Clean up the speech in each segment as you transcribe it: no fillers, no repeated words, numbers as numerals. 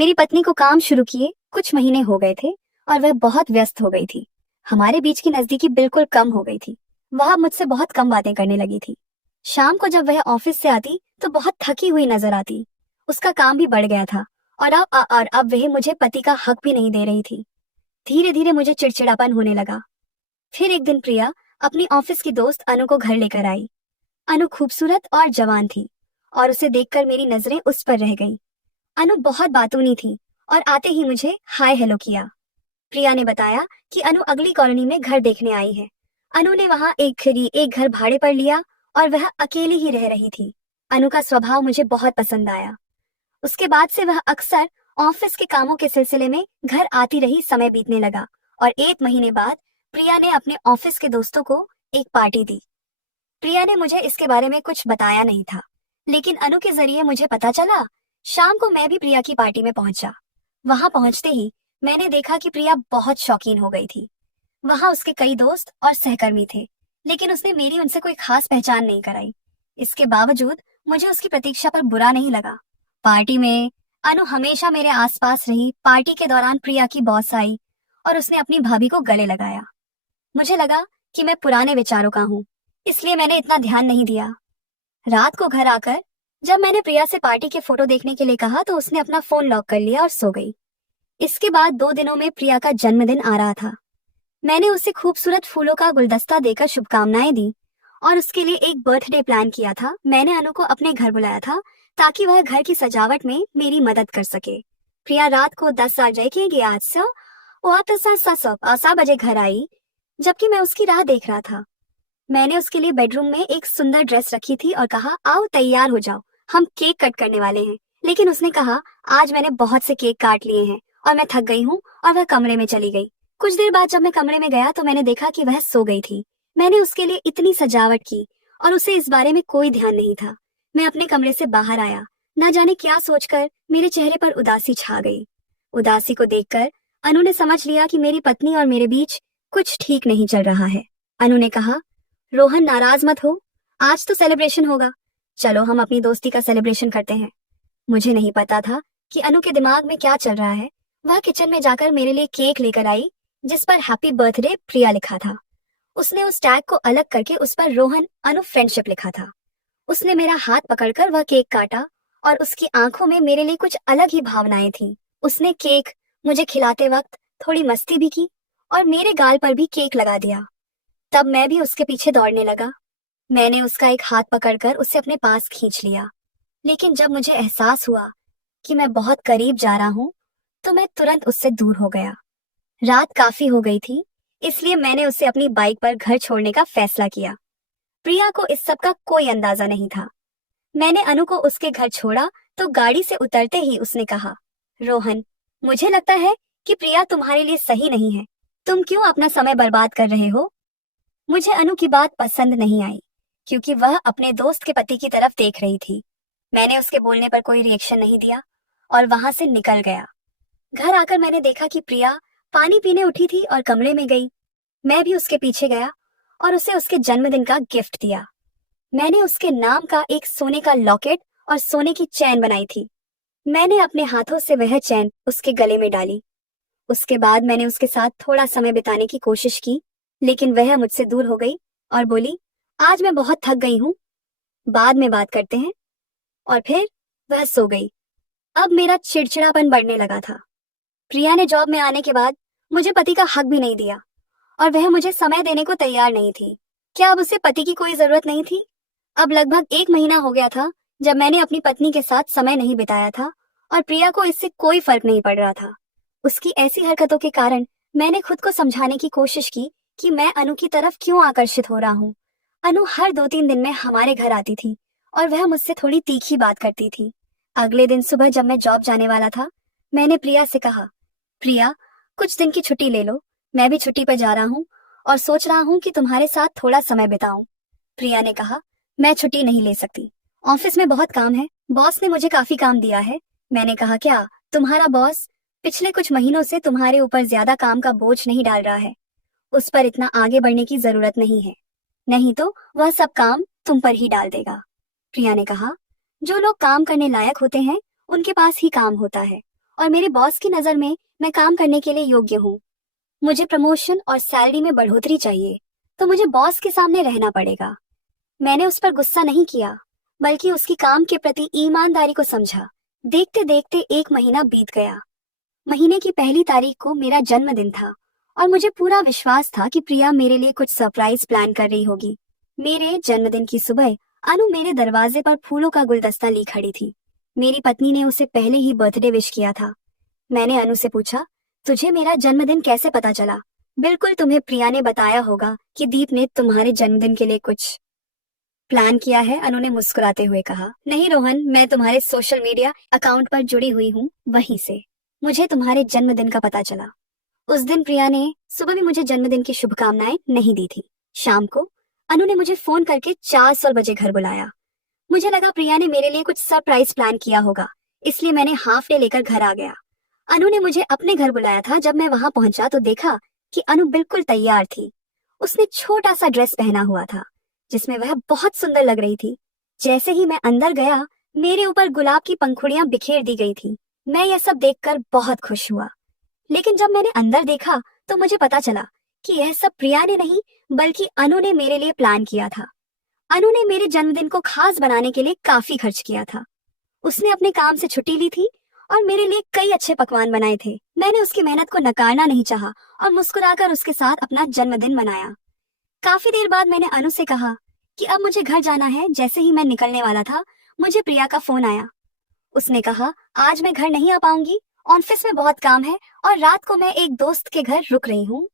मेरी पत्नी को काम शुरू किए कुछ महीने हो गए थे और वह बहुत व्यस्त हो गई थी। हमारे बीच की नजदीकी बिल्कुल कम हो गई थी। वह मुझसे बहुत कम बातें करने लगी थी। शाम को जब वह ऑफिस से आती तो बहुत थकी हुई नजर आती। उसका काम भी बढ़ गया था और अब वह मुझे पति का हक भी नहीं दे रही थी। धीरे धीरे मुझे चिड़चिड़ापन होने लगा। फिर एक दिन प्रिया अपनी ऑफिस की दोस्त अनु को घर लेकर आई। अनु खूबसूरत और जवान थी और उसे देखकर मेरी नजरें उस पर रह गईं। अनु बहुत बातूनी थी और आते ही मुझे हाय हेलो किया। प्रिया ने बताया कि अनु अगली कॉलोनी में घर देखने आई है। अनु ने वहां एक घर भाड़े पर लिया और वह अकेली ही रह रही थी। अनु का स्वभाव मुझे बहुत पसंद आया। उसके बाद से वह अक्सर ऑफिस के कामों के सिलसिले में घर आती रही। समय बीतने लगा और 1 महीने बाद प्रिया ने अपने ऑफिस के दोस्तों को एक पार्टी दी। प्रिया ने मुझे इसके बारे में कुछ बताया नहीं था, लेकिन अनु के जरिए मुझे पता चला। शाम को मैं भी प्रिया की पार्टी में पहुंचा। वहां पहुंचते ही मैंने देखा कि प्रिया बहुत शौकीन हो गई थी। वहां उसके कई दोस्त और सहकर्मी थे, लेकिन उसने मेरी उनसे कोई खास पहचान नहीं कराई। इसके बावजूद मुझे उसकी प्रतीक्षा पर बुरा नहीं लगा। पार्टी में अनु हमेशा मेरे आसपास रही। पार्टी के दौरान प्रिया की बॉस आई और उसने अपनी भाभी को गले लगाया। मुझे लगा कि मैं पुराने विचारों का हूँ, इसलिए मैंने इतना ध्यान नहीं दिया। रात को घर आकर जब मैंने प्रिया से पार्टी के फोटो देखने के लिए कहा तो उसने अपना फोन लॉक कर लिया और सो गई। इसके बाद 2 दिनों में प्रिया का जन्मदिन आ रहा था। मैंने उसे खूबसूरत फूलों का गुलदस्ता देकर शुभकामनाएं दी और उसके लिए एक बर्थडे प्लान किया था। मैंने अनु को अपने घर बुलाया था ताकि वह घर की सजावट में मेरी मदद कर सके। प्रिया रात को 10 बजे घर आई, जबकि मैं उसकी राह देख रहा था। मैंने उसके लिए बेडरूम में एक सुंदर ड्रेस रखी थी और कहा, आओ तैयार हो जाओ, हम केक कट करने वाले हैं। लेकिन उसने कहा, आज मैंने बहुत से केक काट लिए हैं और मैं थक गई हूँ, और वह कमरे में चली गई। कुछ देर बाद जब मैं कमरे में गया तो मैंने देखा कि वह सो गई थी। मैंने उसके लिए इतनी सजावट की और उसे इस बारे में कोई ध्यान नहीं था। मैं अपने कमरे से बाहर आया, न जाने क्या सोचकर मेरे चेहरे पर उदासी छा गई। उदासी को देखकर अनु ने समझ लिया कि मेरी पत्नी और मेरे बीच कुछ ठीक नहीं चल रहा है। अनु ने कहा, रोहन नाराज मत हो, आज तो सेलिब्रेशन होगा, चलो हम अपनी दोस्ती का सेलिब्रेशन करते हैं। मुझे नहीं पता था कि अनु के दिमाग में क्या चल रहा है। वह किचन में जाकर मेरे लिए केक लेकर आई जिस पर हैप्पी बर्थडे प्रिया लिखा था। उसने उस टैग को अलग करके उस पर रोहन अनु फ्रेंडशिप लिखा था। उसने मेरा हाथ पकड़कर वह केक काटा और उसकी आंखों में मेरे लिए कुछ अलग ही भावनाएं थीं। उसने केक मुझे खिलाते वक्त थोड़ी मस्ती भी की और मेरे गाल पर भी केक लगा दिया। तब मैं भी उसके पीछे दौड़ने लगा। मैंने उसका एक हाथ पकड़कर उसे अपने पास खींच लिया, लेकिन जब मुझे एहसास हुआ कि मैं बहुत करीब जा रहा हूँ तो मैं तुरंत उससे दूर हो गया। रात काफी हो गई थी, इसलिए मैंने उसे अपनी बाइक पर घर छोड़ने का फैसला किया। प्रिया को इस सब का कोई अंदाजा नहीं था। मैंने अनु को उसके घर छोड़ा तो गाड़ी से उतरते ही उसने कहा, रोहन, मुझे लगता है कि प्रिया तुम्हारे लिए सही नहीं है। तुम क्यों अपना समय बर्बाद कर रहे हो? मुझे अनु की बात पसंद नहीं आई, क्योंकि वह अपने दोस्त के पति की तरफ देख रही थी। मैंने उसके बोलने पर कोई रिएक्शन नहीं दिया और वहां से निकल गया। घर आकर मैंने देखा कि प्रिया पानी पीने उठी थी और कमरे में गई। मैं भी उसके पीछे गया और उसे उसके जन्मदिन का गिफ्ट दिया। मैंने उसके नाम का एक सोने का लॉकेट और सोने की चैन बनाई थी। मैंने अपने हाथों से वह चैन उसके गले में डाली। उसके बाद मैंने उसके साथ थोड़ा समय बिताने की कोशिश की, लेकिन वह मुझसे दूर हो गई और बोली, आज मैं बहुत थक गई हूँ, बाद में बात करते हैं। और फिर वह सो गई। अब मेरा चिड़चिड़ापन बढ़ने लगा था। प्रिया ने जॉब में आने के बाद मुझे पति का हक भी नहीं दिया और वह मुझे समय देने को तैयार नहीं थी। क्या अब उसे पति की कोई जरूरत नहीं थी? अब लगभग 1 महीना हो गया था जब मैंने अपनी पत्नी के साथ समय नहीं बिताया था और प्रिया को इससे कोई फर्क नहीं पड़ रहा था। उसकी ऐसी हरकतों के कारण मैंने खुद को समझाने की कोशिश की कि मैं अनु की तरफ क्यों आकर्षित हो रहा हूँ। अनु हर 2-3 दिन में हमारे घर आती थी और वह मुझसे थोड़ी तीखी बात करती थी। अगले दिन सुबह जब मैं जॉब जाने वाला था, मैंने प्रिया से कहा, प्रिया, कुछ दिन की छुट्टी ले लो, मैं भी छुट्टी पर जा रहा हूँ और सोच रहा हूँ कि तुम्हारे साथ थोड़ा समय बिताऊं। प्रिया ने कहा, मैं छुट्टी नहीं ले सकती, ऑफिस में बहुत काम है, बॉस ने मुझे काफी काम दिया है। मैंने कहा, क्या तुम्हारा बॉस पिछले कुछ महीनों से तुम्हारे ऊपर ज्यादा काम का बोझ नहीं डाल रहा है? उस पर इतना आगे बढ़ने की जरूरत नहीं है, नहीं तो वह सब काम तुम पर ही डाल देगा। प्रिया ने कहा, जो लोग काम करने लायक होते हैं उनके पास ही काम होता है और मेरे बॉस की नज़र में मैं काम करने के लिए योग्य हूँ। मुझे प्रमोशन और सैलरी में बढ़ोतरी चाहिए, तो मुझे बॉस के सामने रहना पड़ेगा। मैंने उस पर गुस्सा नहीं किया, बल्कि उसकी काम के प्रति ईमानदारी को समझा। देखते देखते 1 महीना बीत गया। महीने की पहली तारीख को मेरा जन्मदिन था और मुझे पूरा विश्वास था कि प्रिया मेरे लिए कुछ सरप्राइज प्लान कर रही होगी। मेरे जन्मदिन की सुबह अनु मेरे दरवाजे पर फूलों का गुलदस्ता ली खड़ी थी। मेरी पत्नी ने उसे पहले ही बर्थडे विश किया था। मैंने अनु से पूछा, तुझे मेरा जन्मदिन कैसे पता चला? बिल्कुल तुम्हें प्रिया ने बताया होगा कि दीप ने तुम्हारे जन्मदिन के लिए कुछ प्लान किया है, अनु ने मुस्कुराते हुए कहा। नहीं रोहन, मैं तुम्हारे सोशल मीडिया अकाउंट पर जुड़ी हुई हूँ, वहीं से मुझे तुम्हारे जन्मदिन का पता चला। उस दिन प्रिया ने सुबह भी मुझे जन्मदिन की शुभकामनाएं नहीं दी थी। शाम को अनु ने मुझे फोन करके 4 बजे घर बुलाया। मुझे लगा प्रिया ने मेरे लिए कुछ सरप्राइज प्लान किया होगा, इसलिए मैंने हाफ डे लेकर घर आ गया। अनु ने मुझे अपने घर बुलाया था। जब मैं वहां पहुंचा तो देखा कि अनु बिल्कुल तैयार थी। उसने छोटा सा ड्रेस पहना हुआ था जिसमें वह बहुत सुंदर लग रही थी। जैसे ही मैं अंदर गया, मेरे ऊपर गुलाब की पंखुड़ियां बिखेर दी गई थी। मैं यह सब देखकर बहुत खुश हुआ। लेकिन जब मैंने अंदर देखा तो मुझे पता चला कि यह सब प्रिया ने नहीं, बल्कि अनु ने मेरे लिए प्लान किया था। अनु ने मेरे जन्मदिन को खास बनाने के लिए काफी खर्च किया था। उसने अपने काम से छुट्टी ली थी और मेरे लिए कई अच्छे पकवान बनाए थे। मैंने उसकी मेहनत को नकारना नहीं चाहा और मुस्कुराकर उसके साथ अपना जन्मदिन मनाया। काफी देर बाद मैंने अनु से कहा कि अब मुझे घर जाना है। जैसे ही मैं निकलने वाला था, मुझे प्रिया का फोन आया। उसने कहा, आज मैं घर नहीं आ पाऊंगी, ऑफिस में बहुत काम है और रात को मैं एक दोस्त के घर रुक रही हूँ।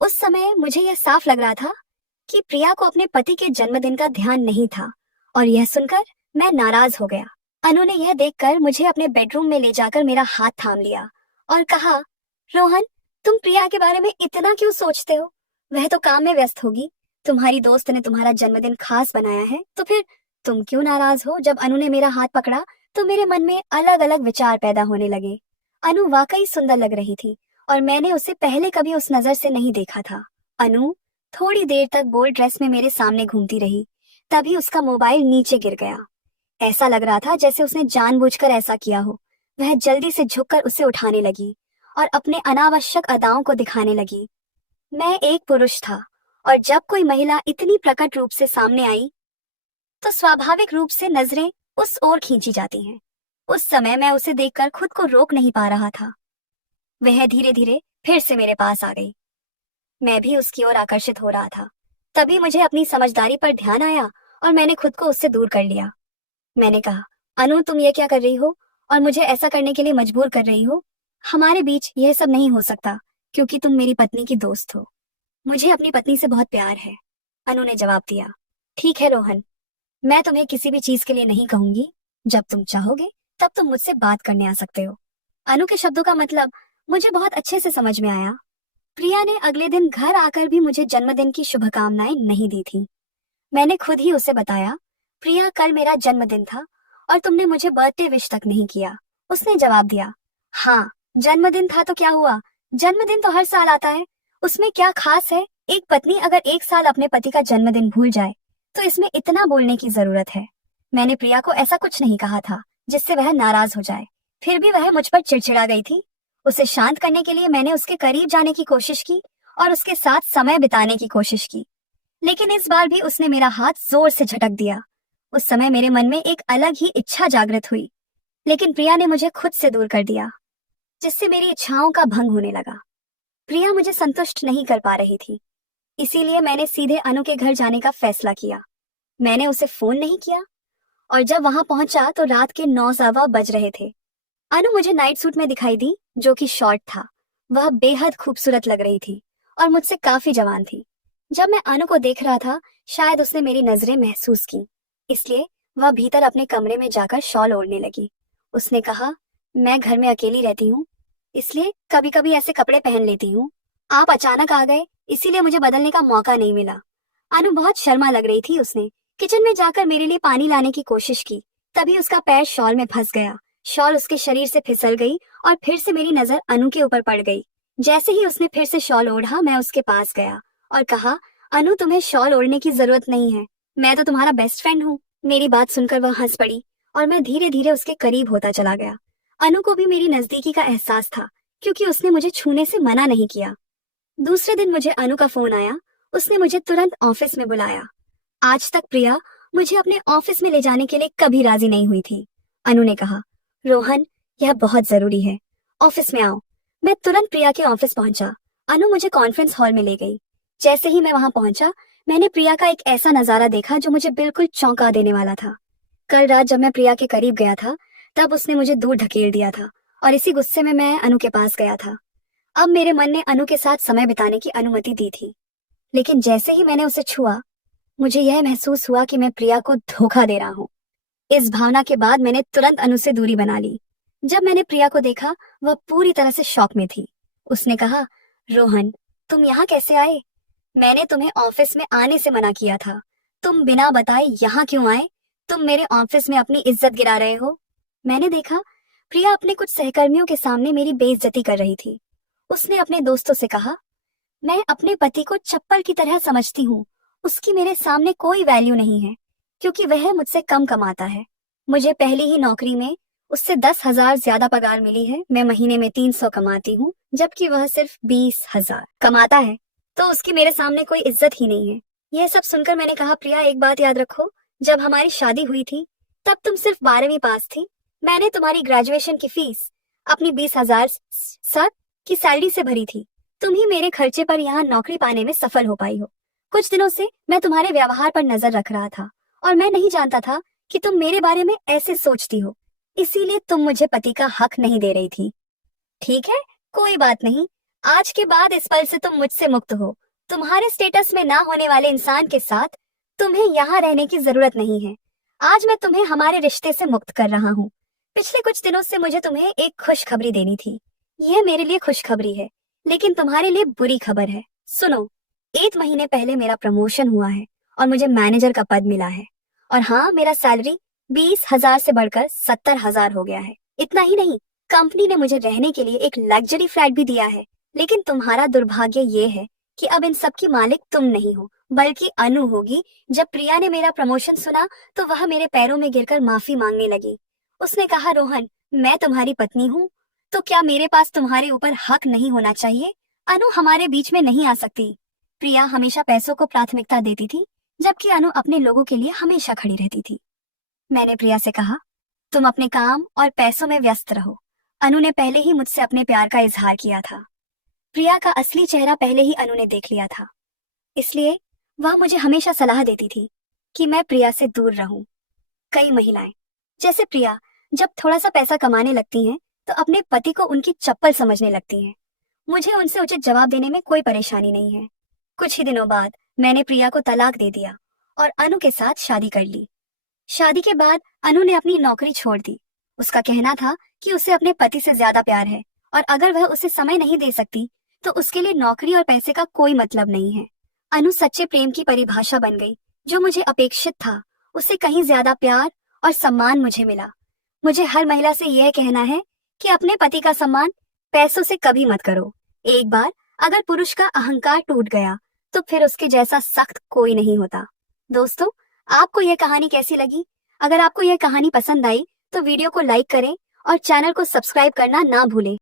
उस समय मुझे यह साफ लग रहा था कि प्रिया को अपने पति के जन्मदिन का ध्यान नहीं था और यह सुनकर मैं नाराज हो गया। अनु ने यह देखकर मुझे अपने बेडरूम में ले जाकर मेरा हाथ थाम लिया और कहा, रोहन, तुम प्रिया के बारे में इतना क्यों सोचते हो? वह तो काम में व्यस्त होगी। तुम्हारी दोस्त ने तुम्हारा जन्मदिन खास बनाया है, तो फिर तुम क्यों नाराज हो? जब अनु ने मेरा हाथ पकड़ा तो मेरे मन में अलग अलग विचार पैदा होने लगे। अनु वाकई सुंदर लग रही थी और मैंने उसे पहले कभी उस नजर से नहीं देखा था। अनु थोड़ी देर तक बोल्ड ड्रेस में मेरे सामने घूमती रही। तभी उसका मोबाइल नीचे गिर गया। ऐसा लग रहा था जैसे उसने जानबूझकर ऐसा किया हो। वह जल्दी से झुककर उसे उठाने लगी और अपने अनावश्यक अदाओं को दिखाने लगी। मैं एक पुरुष था और जब कोई महिला इतनी प्रकट रूप से सामने आई तो स्वाभाविक रूप से नजरें उस ओर खींची जाती हैं। उस समय मैं उसे देखकर खुद को रोक नहीं पा रहा था। वह धीरे धीरे फिर से मेरे पास आ गई। मैं भी उसकी ओर आकर्षित हो रहा था। तभी मुझे अपनी समझदारी पर ध्यान आया और मैंने खुद को उससे दूर कर लिया। मैंने कहा, अनु, तुम ये क्या कर रही हो और मुझे ऐसा करने के लिए मजबूर कर रही हो? हमारे बीच यह सब नहीं हो सकता क्योंकि तुम मेरी पत्नी की दोस्त हो। मुझे अपनी पत्नी से बहुत प्यार है, अनु ने जवाब दिया। ठीक है रोहन, मैं तुम्हें किसी भी चीज के लिए नहीं कहूंगी। जब तुम चाहोगे तब तुम मुझसे बात करने आ सकते हो। अनु के शब्दों का मतलब मुझे बहुत अच्छे से समझ में आया। प्रिया ने अगले दिन घर आकर भी मुझे जन्मदिन की शुभकामनाएं नहीं दी थी। मैंने खुद ही उसे बताया, प्रिया, कल मेरा जन्मदिन था और तुमने मुझे बर्थडे विश तक नहीं किया। उसने जवाब दिया, हाँ, जन्मदिन था तो क्या हुआ? जन्मदिन तो हर साल आता है, उसमें क्या खास है? एक पत्नी अगर एक साल अपने पति का जन्मदिन भूल जाए तो इसमें इतना बोलने की जरूरत है? मैंने प्रिया को ऐसा कुछ नहीं कहा था जिससे वह नाराज हो जाए। फिर भी वह मुझ पर चिड़चिड़ा गई थी। उसे शांत करने के लिए मैंने उसके करीब जाने की कोशिश की और उसके साथ समय बिताने की कोशिश की, लेकिन इस बार भी उसने मेरा हाथ जोर से झटक दिया। उस समय मेरे मन में एक अलग ही इच्छा जागृत हुई, लेकिन प्रिया ने मुझे खुद से दूर कर दिया, जिससे मेरी इच्छाओं का भंग होने लगा। प्रिया मुझे संतुष्ट नहीं कर पा रही थी, इसीलिए मैंने सीधे अनु के घर जाने का फैसला किया। मैंने उसे फोन नहीं किया और जब वहां पहुंचा तो रात के 9 बज रहे थे। अनु मुझे नाइट सूट में दिखाई दी, जो कि शॉर्ट था। वह बेहद खूबसूरत लग रही थी और मुझसे काफी जवान थी। जब मैं अनु को देख रहा था, शायद उसने मेरी नजरें महसूस की, इसलिए वह भीतर अपने कमरे में जाकर शॉल ओढ़ने लगी। उसने कहा, मैं घर में अकेली रहती हूँ, इसलिए कभी कभी ऐसे कपड़े पहन लेती हूँ। आप अचानक आ गए, इसीलिए मुझे बदलने का मौका नहीं मिला। अनु बहुत शर्मा लग रही थी। उसने किचन में जाकर मेरे लिए पानी लाने की कोशिश की, तभी उसका पैर शॉल में फंस गया। शॉल उसके शरीर से फिसल गई और फिर से मेरी नजर अनु के ऊपर पड़ गई। जैसे ही उसने फिर से शॉल ओढ़ा, मैं उसके पास गया और कहा, अनु, तुम्हें शॉल ओढ़ने की जरूरत नहीं है, मैं तो तुम्हारा बेस्ट फ्रेंड हूँ। मेरी बात सुनकर वह हंस पड़ी और मैं धीरे धीरे उसके करीब होता चला गया। अनु को भी मेरी नजदीकी का एहसास था, क्योंकि उसने मुझे छूने से मना नहीं किया। दूसरे दिन मुझे अनु का फोन आया। उसने मुझे तुरंत ऑफिस में बुलाया। आज तक प्रिया मुझे अपने ऑफिस में ले जाने के लिए कभी राजी नहीं हुई थी। अनु ने कहा, रोहन, यह बहुत जरूरी है, ऑफिस में आओ। मैं तुरंत प्रिया के ऑफिस पहुंचा। अनु मुझे कॉन्फ्रेंस हॉल में ले गई। जैसे ही मैं वहां पहुंचा, मैंने प्रिया का एक ऐसा नजारा देखा जो मुझे बिल्कुल चौंका देने वाला था। कल रात जब मैं प्रिया के करीब गया था, तब उसने मुझे दूर ढकेल दिया था और इसी गुस्से में मैं अनु के पास गया था। अब मेरे मन ने अनु के साथ समय बिताने की अनुमति दी थी, लेकिन जैसे ही मैंने उसे छुआ, मुझे यह महसूस हुआ कि मैं प्रिया को धोखा दे रहा हूँ। इस भावना के बाद मैंने तुरंत अनु से दूरी बना ली। जब मैंने प्रिया को देखा, वह पूरी तरह से शॉक में थी। उसने कहा, रोहन, तुम यहाँ कैसे आए? मैंने तुम्हें ऑफिस में आने से मना किया था। तुम बिना बताए यहाँ क्यों आए? तुम मेरे ऑफिस में अपनी इज्जत गिरा रहे हो। मैंने देखा प्रिया अपने कुछ सहकर्मियों के सामने मेरी बेइज्जती कर रही थी। उसने अपने दोस्तों से कहा, मैं अपने पति को चप्पल की तरह समझती हूँ। उसकी मेरे सामने कोई वैल्यू नहीं है, क्योंकि वह मुझसे कम कमाता है। मुझे पहली ही नौकरी में उससे 10,000 ज्यादा पगार मिली है। मैं महीने में 300 कमाती हूँ, जबकि वह सिर्फ 20,000 कमाता है। तो उसकी मेरे सामने कोई इज्जत ही नहीं है। यह सब सुनकर मैंने कहा, प्रिया, एक बात याद रखो, जब हमारी शादी हुई थी तब तुम सिर्फ 12वीं पास थी। मैंने तुम्हारी ग्रेजुएशन की फीस अपनी 20,000 सर की सैलरी से भरी थी। तुम ही मेरे खर्चे पर यहाँ नौकरी पाने में सफल हो पाई हो। कुछ दिनों से मैं तुम्हारे व्यवहार पर नजर रख रहा था और मैं नहीं जानता था कि तुम मेरे बारे में ऐसे सोचती हो, इसीलिए तुम मुझे पति का हक नहीं दे रही थी। ठीक है, कोई बात नहीं। आज के बाद इस पल से तुम मुझसे मुक्त हो। तुम्हारे स्टेटस में ना होने वाले इंसान के साथ तुम्हें यहाँ रहने की जरूरत नहीं है। आज मैं तुम्हें हमारे रिश्ते से मुक्त कर रहा हूँ। पिछले कुछ दिनों से मुझे तुम्हें एक खुशखबरी देनी थी। यह मेरे लिए खुशखबरी है, लेकिन तुम्हारे लिए बुरी खबर है। सुनो, 1 महीने पहले मेरा प्रमोशन हुआ है और मुझे मैनेजर का पद मिला है। और हाँ, मेरा सैलरी 20,000 से बढ़कर 70,000 हो गया है। इतना ही नहीं, कंपनी ने मुझे रहने के लिए एक लग्जरी फ्लैट भी दिया है। लेकिन तुम्हारा दुर्भाग्य ये है कि अब इन सब की मालिक तुम नहीं हो, बल्कि अनु होगी। जब प्रिया ने मेरा प्रमोशन सुना तो वह मेरे पैरों में गिरकर माफी मांगने लगी। उसने कहा, रोहन, मैं तुम्हारी पत्नी हूँ, तो क्या मेरे पास तुम्हारे ऊपर हक नहीं होना चाहिए? अनु हमारे बीच में नहीं आ सकती। प्रिया हमेशा पैसों को प्राथमिकता देती थी, जबकि अनु अपने लोगों के लिए हमेशा खड़ी रहती थी। मैंने प्रिया से कहा, तुम अपने काम और पैसों में व्यस्त रहो। अनु ने पहले ही मुझसे अपने प्यार का इजहार किया था। प्रिया का असली चेहरा पहले ही अनु ने देख लिया था, इसलिए वह मुझे हमेशा सलाह देती थी कि मैं प्रिया से दूर रहूं। कई महिलाएं जैसे प्रिया जब थोड़ा सा पैसा कमाने लगती हैं, तो अपने पति को उनकी चप्पल समझने लगती हैं। मुझे उनसे उचित जवाब देने में कोई परेशानी नहीं है। कुछ ही दिनों बाद मैंने प्रिया को तलाक दे दिया और अनु के साथ शादी कर ली। शादी के बाद अनु ने अपनी नौकरी छोड़ दी। उसका कहना था कि उसे अपने पति से ज्यादा प्यार है और अगर वह उसे समय नहीं दे सकती तो उसके लिए नौकरी और पैसे का कोई मतलब नहीं है। अनु सच्चे प्रेम की परिभाषा बन गई। जो मुझे अपेक्षित था, उससे कहीं ज्यादा प्यार और सम्मान मुझे मिला। मुझे हर महिला से यह कहना है कि अपने पति का सम्मान पैसों से कभी मत करो। एक बार अगर पुरुष का अहंकार टूट गया तो फिर उसके जैसा सख्त कोई नहीं होता। दोस्तों, आपको यह कहानी कैसी लगी? अगर आपको यह कहानी पसंद आई तो वीडियो को लाइक करें और चैनल को सब्सक्राइब करना ना भूलें।